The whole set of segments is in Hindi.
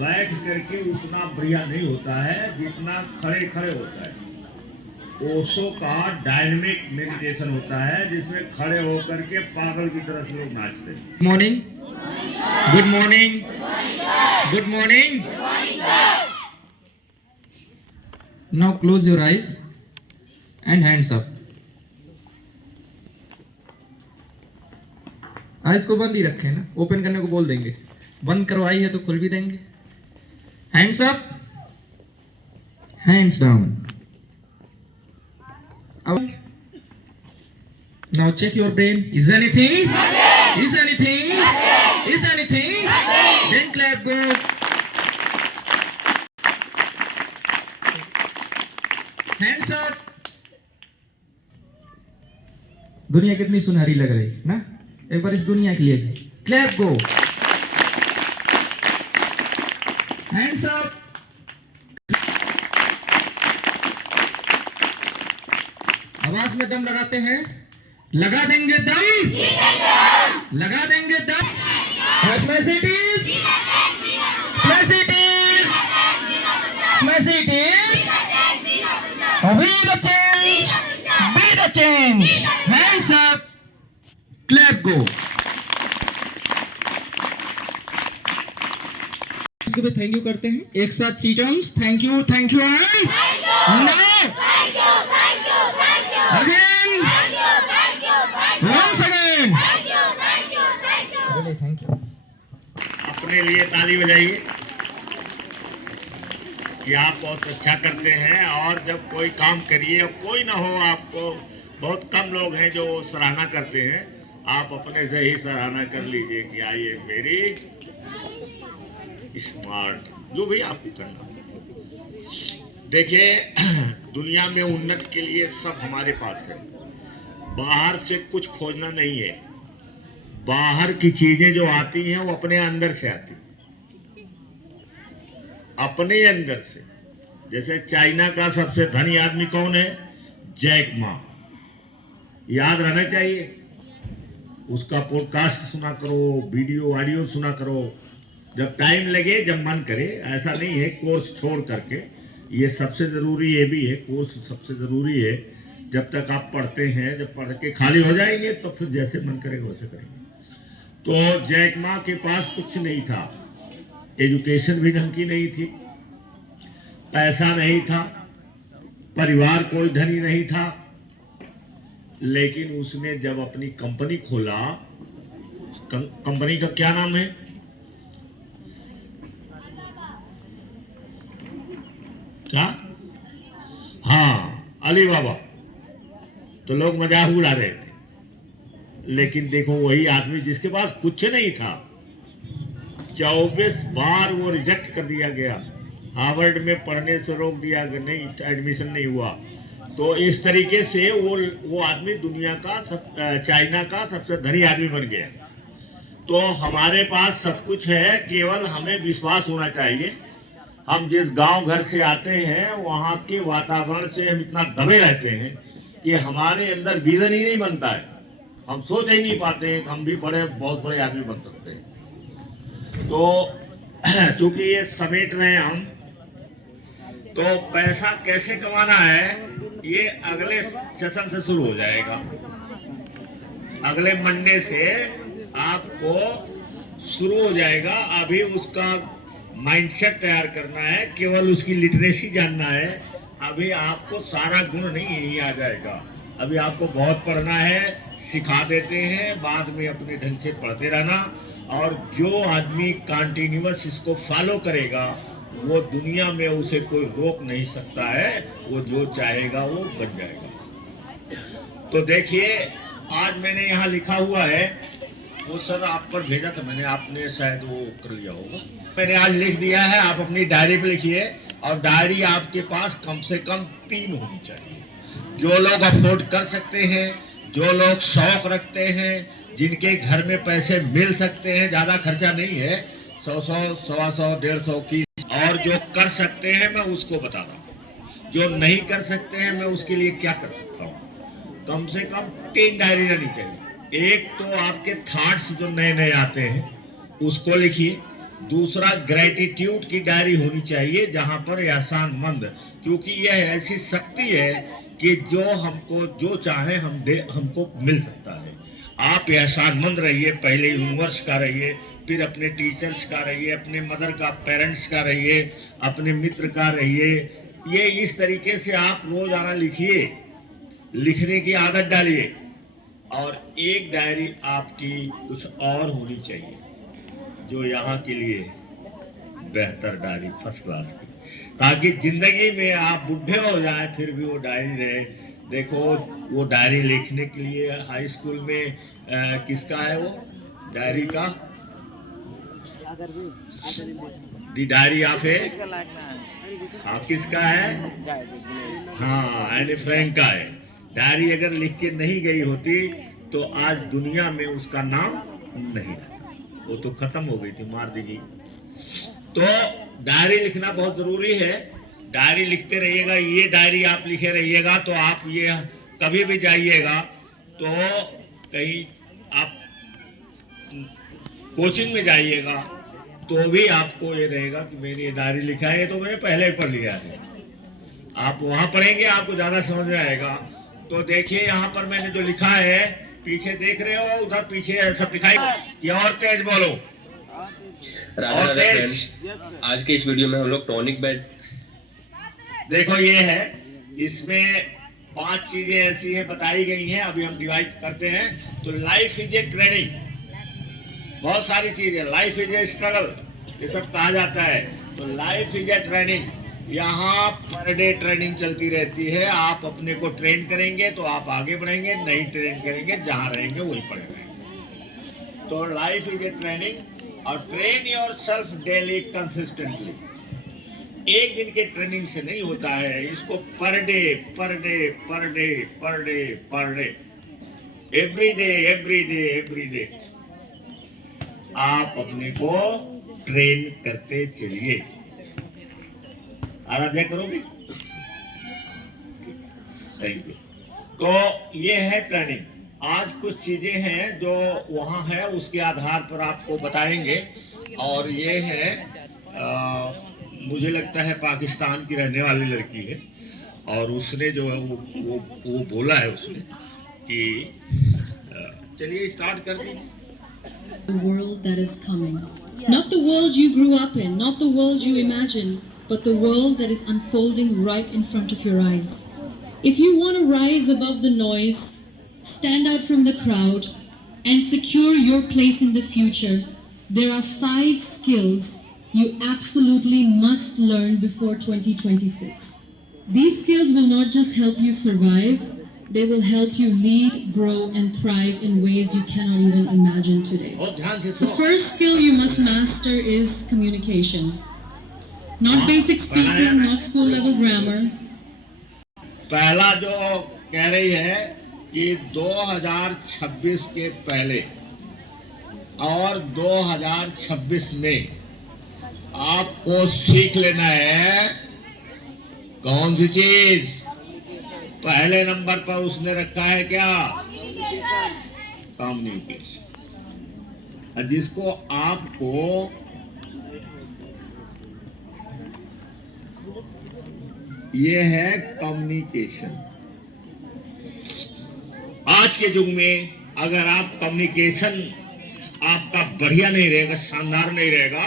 बैठ करके उतना बढ़िया नहीं होता है जितना खड़े खड़े होता है। ओशो का डायनेमिक मेडिटेशन होता है जिसमें खड़े होकर के पागल की तरह से लोग नाचते हैं। Morning, good morning, good morning. Now close your eyes and hands up. Eyes को बंद ही रखें ना, ओपन करने को बोल देंगे, बंद करवाई है तो खुल भी देंगे। Hands up, hands down. Now check your brain. Is anything? Is anything? Is anything? Then clap, go. Hands up. दुनिया कितनी सुनहरी लग रही ना, एक बार इस दुनिया के लिए भी क्लैप, गो। Hands up. आवाज में दम लगाते हैं, लगा देंगे दम, लगा देंगे दम। Smash it is, smash it is, smash it is. Be the change, be the change. Hands up, clap, go. इसके बाद थैंक यू करते हैं, एक साथ 3 times. Thank you, thank you, now again, once again, really thank you. अपने लिए ताली बजाइए कि आप बहुत अच्छा करते हैं। और जब कोई काम करिए और कोई ना हो, आपको बहुत कम लोग हैं जो सराहना करते हैं, आप अपने से ही सराहना कर लीजिए कि आई एम वेरी स्मार्ट, जो भी आपको करना। देखिए, दुनिया में उन्नति के लिए सब हमारे पास है, बाहर से कुछ खोजना नहीं है। बाहर की चीजें जो आती हैं वो अपने अंदर से आती हैं, अपने अंदर से। जैसे चाइना का सबसे धनी आदमी कौन है? Jack Ma. याद रहना चाहिए, उसका पॉडकास्ट सुना करो, वीडियो ऑडियो सुना करो, जब टाइम लगे, जब मन करे। ऐसा नहीं है कोर्स छोड़ करके, ये सबसे ज़रूरी ये भी है, कोर्स सबसे ज़रूरी है। जब तक आप पढ़ते हैं, जब पढ़ के खाली हो जाएंगे तो फिर जैसे मन करेगा वैसे करेंगे। तो जैक मा के पास कुछ नहीं था, एजुकेशन भी ढंग की नहीं थी, पैसा नहीं था, परिवार कोई धनी नहीं था, लेकिन उसने जब अपनी कंपनी खोला, कंपनी का क्या नाम है? क्या? हाँ, अली बाबा। तो लोग मजाक उड़ा रहे थे, लेकिन देखो वही आदमी जिसके पास कुछ नहीं था, 24 बार वो रिजेक्ट कर दिया गया, हार्वर्ड में पढ़ने से रोक दिया गया, नहीं एडमिशन नहीं हुआ। तो इस तरीके से वो आदमी दुनिया का चाइना का सबसे धनी आदमी बन गया। तो हमारे पास सब कुछ है, केवल हमें विश्वास होना चाहिए। हम जिस गांव घर से आते हैं, वहाँ के वातावरण से हम इतना दबे रहते हैं कि हमारे अंदर विजन ही नहीं बनता है। हम सोच ही नहीं पाते हैं कि हम भी बहुत बड़े आदमी बन सकते हैं। तो चूंकि ये समेट रहे हैं हम, तो पैसा कैसे कमाना है ये अगले सेशन से शुरू हो जाएगा। अगले मंडे से आपको शुरू हो जाएगा। अभी उसका माइंडसेट तैयार करना है, केवल उसकी लिटरेसी जानना है। अभी आपको सारा गुण नहीं यही आ जाएगा, अभी आपको बहुत पढ़ना है, सिखा देते हैं, बाद में अपने ढंग से पढ़ते रहना। और जो आदमी कंटिन्यूअस इसको फॉलो करेगा, वो दुनिया में उसे कोई रोक नहीं सकता है, वो जो चाहेगा वो बन जाएगा। तो देखिए, आज मैंने यहाँ लिखा हुआ है, वो सर आप पर भेजा था मैंने, आपने शायद वो कर लिया होगा। मैंने आज लिख दिया है, आप अपनी डायरी पे लिखिए, और डायरी आपके पास कम से कम 3 होनी चाहिए। जो लोग अफोर्ड कर सकते हैं, जो लोग शौक रखते हैं, जिनके घर में पैसे मिल सकते हैं, ज़्यादा खर्चा नहीं है, 100, 100, 150 की, और जो कर सकते हैं मैं उसको बता रहा हूँ। जो नहीं कर सकते हैं मैं उसके लिए क्या कर सकता हूँ। कम से कम 3 डायरी रहनी चाहिए। एक तो आपके थॉट्स जो नए नए आते हैं उसको लिखिए, दूसरा ग्रेटिट्यूड की डायरी होनी चाहिए, जहां पर एहसानमंद, क्योंकि यह ऐसी शक्ति है कि जो हमको जो चाहे हमको मिल सकता है। आप एहसानमंद रहिए, पहले यूनिवर्स का रहिए, फिर अपने टीचर्स का रहिए, अपने मदर का, पेरेंट्स का रहिए, अपने मित्र का रहिए। ये इस तरीके से आप रोजाना लिखिए, लिखने की आदत डालिए। और एक डायरी आपकी कुछ और होनी चाहिए, जो यहाँ के लिए बेहतर डायरी, फर्स्ट क्लास की, ताकि जिंदगी में आप बुढ़े हो जाएं फिर भी वो डायरी रहे। देखो, वो डायरी लिखने के लिए हाई स्कूल में किसका है वो डायरी का, दी डायरी ऑफ ए, हाँ किसका है, हाँ एनी फ्रैंक का है। डायरी अगर लिख के नहीं गई होती तो आज दुनिया में उसका नाम नहीं रहता, वो तो खत्म हो गई थी, मार दी गई। तो डायरी लिखना बहुत जरूरी है। डायरी लिखते रहिएगा, ये डायरी आप लिखे रहिएगा तो आप ये कभी भी जाइएगा तो कहीं आप कोचिंग में जाइएगा तो भी आपको ये रहेगा कि मैंने ये डायरी लिखा है, ये तो मैंने पहले ही पढ़ लिया है। आप वहां पढ़ेंगे आपको ज्यादा समझ में आएगा। तो देखिए यहाँ पर मैंने जो लिखा है, पीछे देख रहे हो, उधर पीछे सब दिखाई, ये और तेज बोलो। राधा राधा फ्रेंड्स, आज के इस वीडियो में हम लोग टॉनिक बेड, देखो ये है, इसमें 5 चीजें ऐसी हैं बताई गई हैं, अभी हम डिवाइड करते हैं। तो लाइफ इज ए ट्रेनिंग, बहुत सारी चीजें, लाइफ इज ए स्ट्रगल, ये सब कहा जाता है। तो लाइफ इज ए ट्रेनिंग, यहाँ पर डे ट्रेनिंग चलती रहती है। आप अपने को ट्रेन करेंगे तो आप आगे बढ़ेंगे, नहीं ट्रेन करेंगे जहां रहेंगे वहीं पड़े रहेंगे। तो लाइफ इज ए ट्रेनिंग, और train your self daily consistently. एक दिन के ट्रेनिंग से नहीं होता है, इसको per day per day per day per day per day, every day every day every day आप अपने को ट्रेन करते चलिए। आराध्या करोगे? Thank you. तो ये है ट्रेनिंग। आज कुछ चीजें हैं जो वहाँ है, उसके आधार पर आपको बताएंगे। और ये है मुझे लगता है पाकिस्तान की रहने वाली लड़की है, और उसने जो है वो बोला है उसने कि चलिए स्टार्ट कर दीजिए। The world that is coming. Not the world you grew up in, not the world you imagine, but the world that is unfolding right in front of your eyes. If you want to rise above the noise, stand out from the crowd, and secure your place in the future, there are 5 skills you absolutely must learn before 2026. These skills will not just help you survive, they will help you lead, grow, and thrive in ways you cannot even imagine today. The first skill you must master is communication. Not basic speaking, not school level grammar. पहला जो कह रही है कि 2026 के पहले और 2026 में आपको सीख लेना है कौन सी चीज। पहले नंबर पर उसने रखा है क्या? कम्युनिकेशन, जिसको आपको ये है कम्युनिकेशन। आज के युग में अगर आप कम्युनिकेशन आपका बढ़िया नहीं रहेगा, शानदार नहीं रहेगा,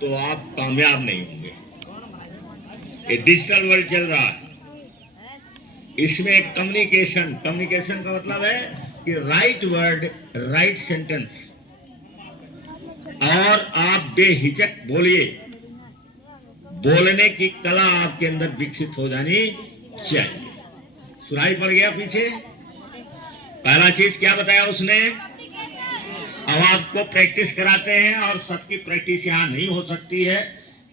तो आप कामयाब नहीं होंगे। ये डिजिटल वर्ल्ड चल रहा है, इसमें कम्युनिकेशन का मतलब है कि राइट वर्ड राइट सेंटेंस, और आप बेहिचक बोलिए। बोलने की कला आपके अंदर विकसित हो जानी चाहिए। सुनाई पड़ गया पीछे? पहला चीज क्या बताया उसने? अब आपको प्रैक्टिस कराते हैं, और सबकी प्रैक्टिस यहाँ नहीं हो सकती है,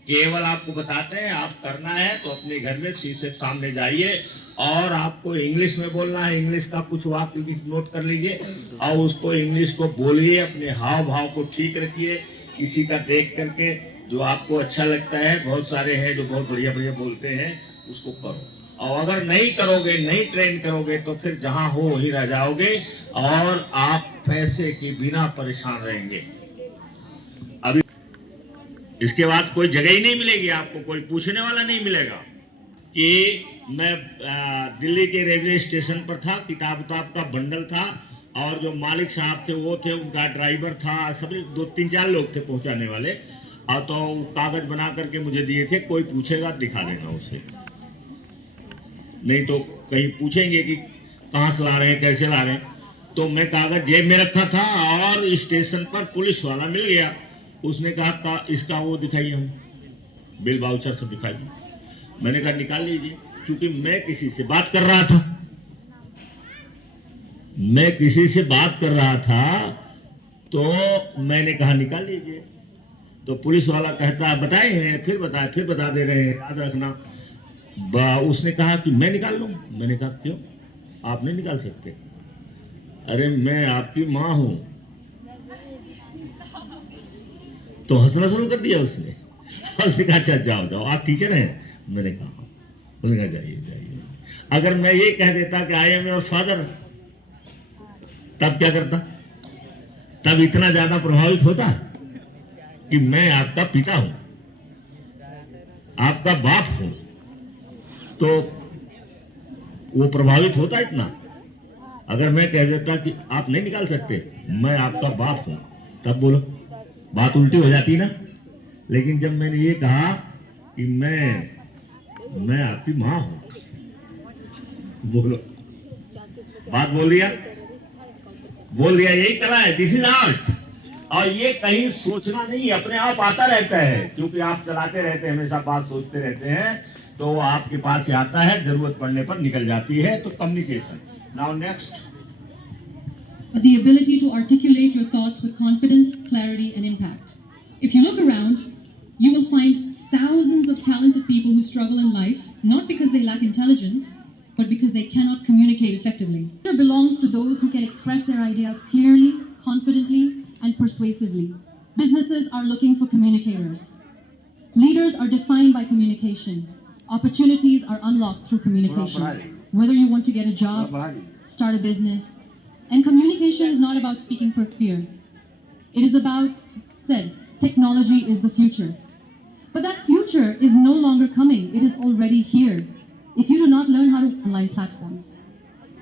केवल आपको बताते हैं। आप करना है तो अपने घर में शीशे के सामने जाइए, और आपको इंग्लिश में बोलना है। इंग्लिश का कुछ वाक्य नोट कर लीजिए और उसको इंग्लिश को बोलिए। अपने हाव भाव को ठीक रखिए, किसी का देख करके जो आपको अच्छा लगता है। बहुत सारे हैं जो बहुत बढ़िया बढ़िया बोलते हैं, उसको करो। और अगर नहीं करोगे, नहीं ट्रेन करोगे, तो फिर जहां हो वहीं रह जाओगे, और आप पैसे के बिना परेशान रहेंगे। अभी इसके बाद कोई जगह ही नहीं मिलेगी आपको, कोई पूछने वाला नहीं मिलेगा कि मैं दिल्ली के रेलवे स्टेशन पर था, किताब उताब का बंडल था और जो मालिक साहब थे वो थे, उनका ड्राइवर था, सभी 2-3-4 लोग थे पहुंचाने वाले, और तो कागज बना करके मुझे दिए थे, कोई पूछेगा दिखा देना उसे, नहीं तो कहीं पूछेंगे कि कहाँ से ला रहे हैं, कैसे ला रहे हैं। तो मैं कागज जेब में रखा था और स्टेशन पर पुलिस वाला मिल गया, उसने कहा इसका वो दिखाइए, हम बिल बाउचर से दिखाइए। मैंने कहा निकाल लीजिए, क्योंकि मैं किसी से बात कर रहा था, तो मैंने कहा निकाल लीजिए। तो पुलिस वाला कहता है बताए हैं, फिर बता दे रहे हैं, याद रखना। उसने कहा कि मैं निकाल लूं। मैंने कहा क्यों, आप नहीं निकाल सकते? अरे मैं आपकी माँ हूं। तो हंसना शुरू कर दिया उसने। उसने कहा अच्छा जाओ आप टीचर हैं? मैंने कहा, उसने कहा जाइए। अगर मैं ये कह देता कि आई एम योर फादर, तब क्या करता? तब इतना ज्यादा प्रभावित होता कि मैं आपका पिता हूं, आपका बाप हूं, तो वो प्रभावित होता इतना। अगर मैं कह देता कि आप नहीं निकाल सकते, मैं आपका बाप हूं, तब बोलो बात उल्टी हो जाती ना। लेकिन जब मैंने ये कहा कि मैं आपकी माँ हूं, बोलो बात बोल दिया। यही कला है, दिस इज आर्ट। और ये कहीं सोचना नहीं, अपने आप आता रहता है, क्योंकि आप चलाते रहते हैं, हमेशा बात सोचते रहते हैं, तो आपके पास से आता है, जरूरत पड़ने पर निकल जाती है। तो communication. Now next, The ability to articulate your thoughts with confidence, clarity, and impact. If you look around, you will find thousands of talented people who struggle in life, not because they lack intelligence, but because they cannot communicate effectively. It belongs to those who can express their ideas clearly, confidently, and persuasively. Businesses are looking for communicators. Leaders are defined by communication. Opportunities are unlocked through communication. Whether you want to get a job, start a business, and communication is not about speaking per fear. It is about, technology is the future. But that future is no longer coming. It is already here. If you do not learn how to online platforms,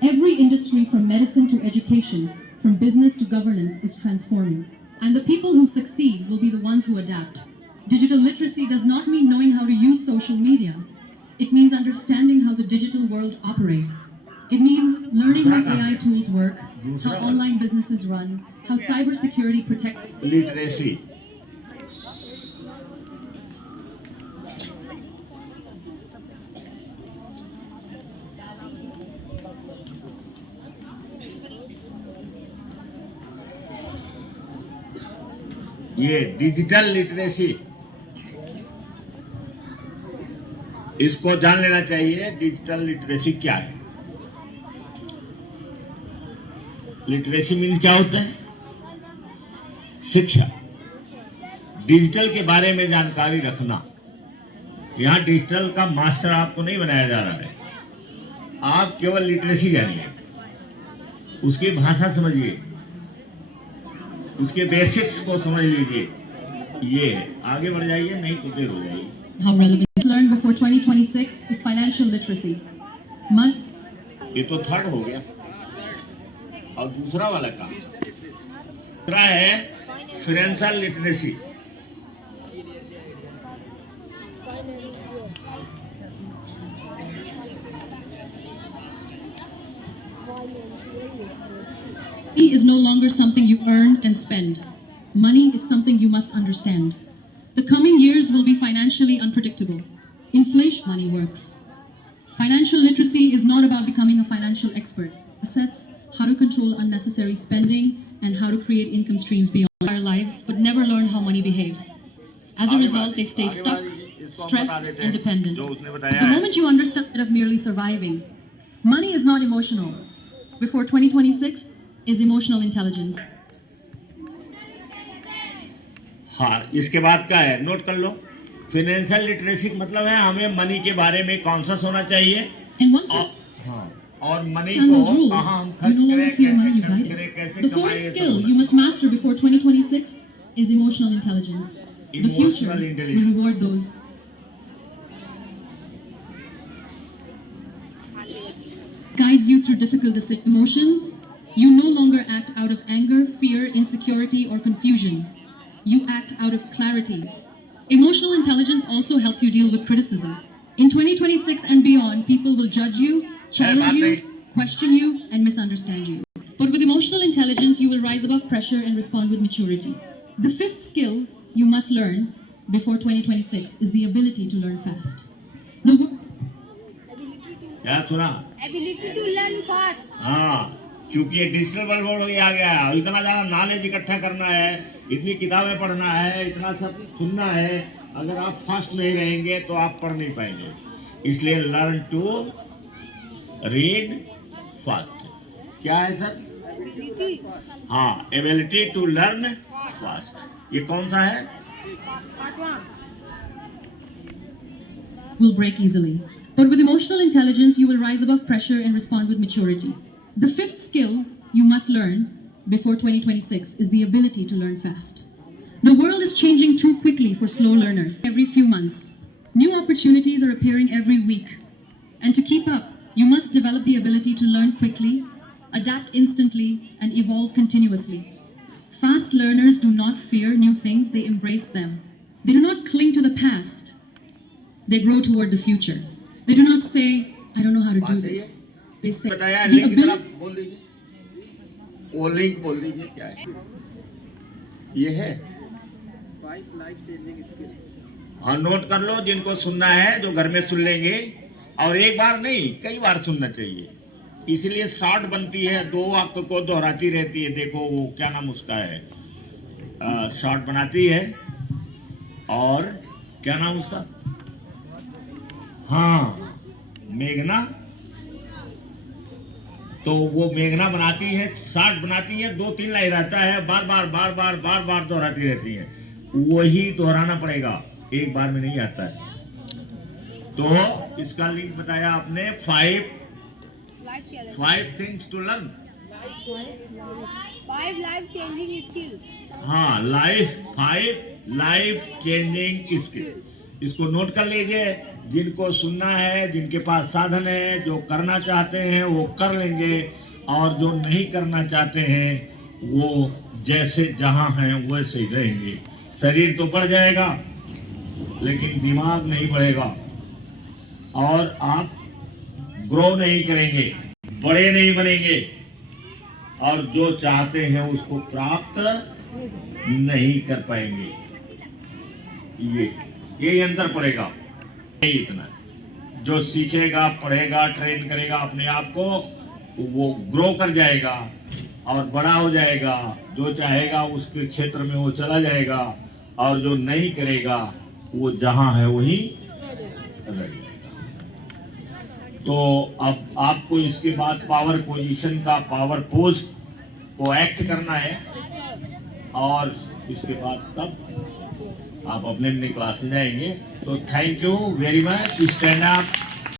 every industry from medicine to education, from business to governance is transforming. And the people who succeed will be the ones who adapt. Digital literacy does not mean knowing how to use social media. It means understanding how the digital world operates. It means learning how AI tools work, how online businesses run, how cybersecurity protects. Literacy. ये डिजिटल लिटरेसी, इसको जान लेना चाहिए। डिजिटल लिटरेसी क्या है? लिटरेसी मीन्स क्या होता है? शिक्षा। डिजिटल के बारे में जानकारी रखना। यहाँ डिजिटल का मास्टर आपको नहीं बनाया जा रहा है, आप केवल लिटरेसी जानिए, उसकी भाषा समझिए, उसके बेसिक्स को समझ लीजिए। ये आगे बढ़ जाइए, नहीं तो देर हो जाएगी। How relevant learned before 2026 is financial literacy. ये तो थर्ड हो गया, और दूसरा वाला काम, दूसरा है financial literacy. Money is no longer something you earn and spend. Money is something you must understand. The coming years will be financially unpredictable. Inflation money works. Financial literacy is not about becoming a financial expert. Assets, how to control unnecessary spending, and how to create income streams beyond our lives, but never learn how money behaves. As a result, they stay stuck, stressed, and dependent. But the moment you understand that of merely surviving, money is not emotional. Before 2026 is emotional intelligence. हाँ, इसके बाद क्या है, नोट कर लो। फाइनेंशियल लिटरेसी मतलब है हमें मनी के बारे में कॉन्शियस होना चाहिए। And once you और मनी understand को those rules, कहाँ हम you खर्च no longer करें, fear money कैसे you खर्च got करें, it. कैसे The कमाएं, fourth ये skill सब you must master before 2026 is emotional intelligence. The future Emotional will intelligence. reward those. Guides you through difficult emotions. You no longer act out of anger, fear, insecurity, or confusion. You act out of clarity. Emotional intelligence also helps you deal with criticism. In 2026 and beyond, people will judge you, challenge you, question you, and misunderstand you. But with emotional intelligence, you will rise above pressure and respond with maturity. The fifth skill you must learn before 2026 is the ability to learn fast. क्या सुना? Ability to learn fast. हाँ, क्योंकि ये डिजिटल वर्ल्ड हो गया है, इतना ज़्यादा नॉलेज इकट्ठा करना है, इतनी किताबें पढ़ना है, इतना सब सुनना है, अगर आप फास्ट नहीं रहेंगे तो आप पढ़ नहीं पाएंगे. इसलिए लर्न टू रीड फास्ट. क्या है सर? हाँ, एबिलिटी टू लर्न फास्ट. ये कौन सा है? Will break easily. But with emotional intelligence, you will rise above pressure and respond with maturity. The fifth skill you must learn before 2026 is the ability to learn fast. The world is changing too quickly for slow learners. Every few months, new opportunities are appearing every week. And to keep up, you must develop the ability to learn quickly, adapt instantly, and evolve continuously. Fast learners do not fear new things, they embrace them. They do not cling to the past. They grow toward the future. They do not say, I don't know how to do this. They say, बताया the लिंक जरा ability. बोल दीजिए. वो लिंक बोल दीजिए क्या है? ये है. हाँ, नोट कर लो, जिनको सुनना है जो घर में सुन लेंगे, और एक बार नहीं कई बार सुनना चाहिए. इसलिए शॉर्ट बनती है, दो वाक्य को दोहराती रहती है. देखो वो क्या नाम उसका है, शॉर्ट बनाती है. और क्या नाम उसका? हाँ, मेघना. तो वो मेघना बनाती है, शॉर्ट बनाती है, 2-3 लाइन रहता है, बार बार दोहराती रहती है. वही दोहराना पड़ेगा, एक बार में नहीं आता है. तो इसका लिंक बताया आपने. 5 things to learn. 5 life changing skills. हाँ, 5 लाइफ चेंजिंग स्किल. इसको नोट कर लीजिए. जिनको सुनना है, जिनके पास साधन है, जो करना चाहते हैं वो कर लेंगे, और जो नहीं करना चाहते हैं वो जैसे जहाँ हैं वैसे ही रहेंगे. शरीर तो बढ़ जाएगा लेकिन दिमाग नहीं बढ़ेगा, और आप ग्रो नहीं करेंगे, बड़े नहीं बनेंगे, और जो चाहते हैं उसको प्राप्त नहीं कर पाएंगे. ये अंतर पड़ेगा. नहीं इतना. जो सीखेगा, पढ़ेगा, ट्रेन करेगा अपने आप को, वो ग्रो कर जाएगा और बड़ा हो जाएगा. जो चाहेगा उसके क्षेत्र में वो चला जाएगा, और जो नहीं करेगा वो जहाँ है वही रह जाएगा. तो अब आपको इसके बाद पावर पोजीशन का, पावर पोज को एक्ट करना है, और इसके बाद तब आप अपने क्लास में जाएंगे. तो thank you very much. Stand up.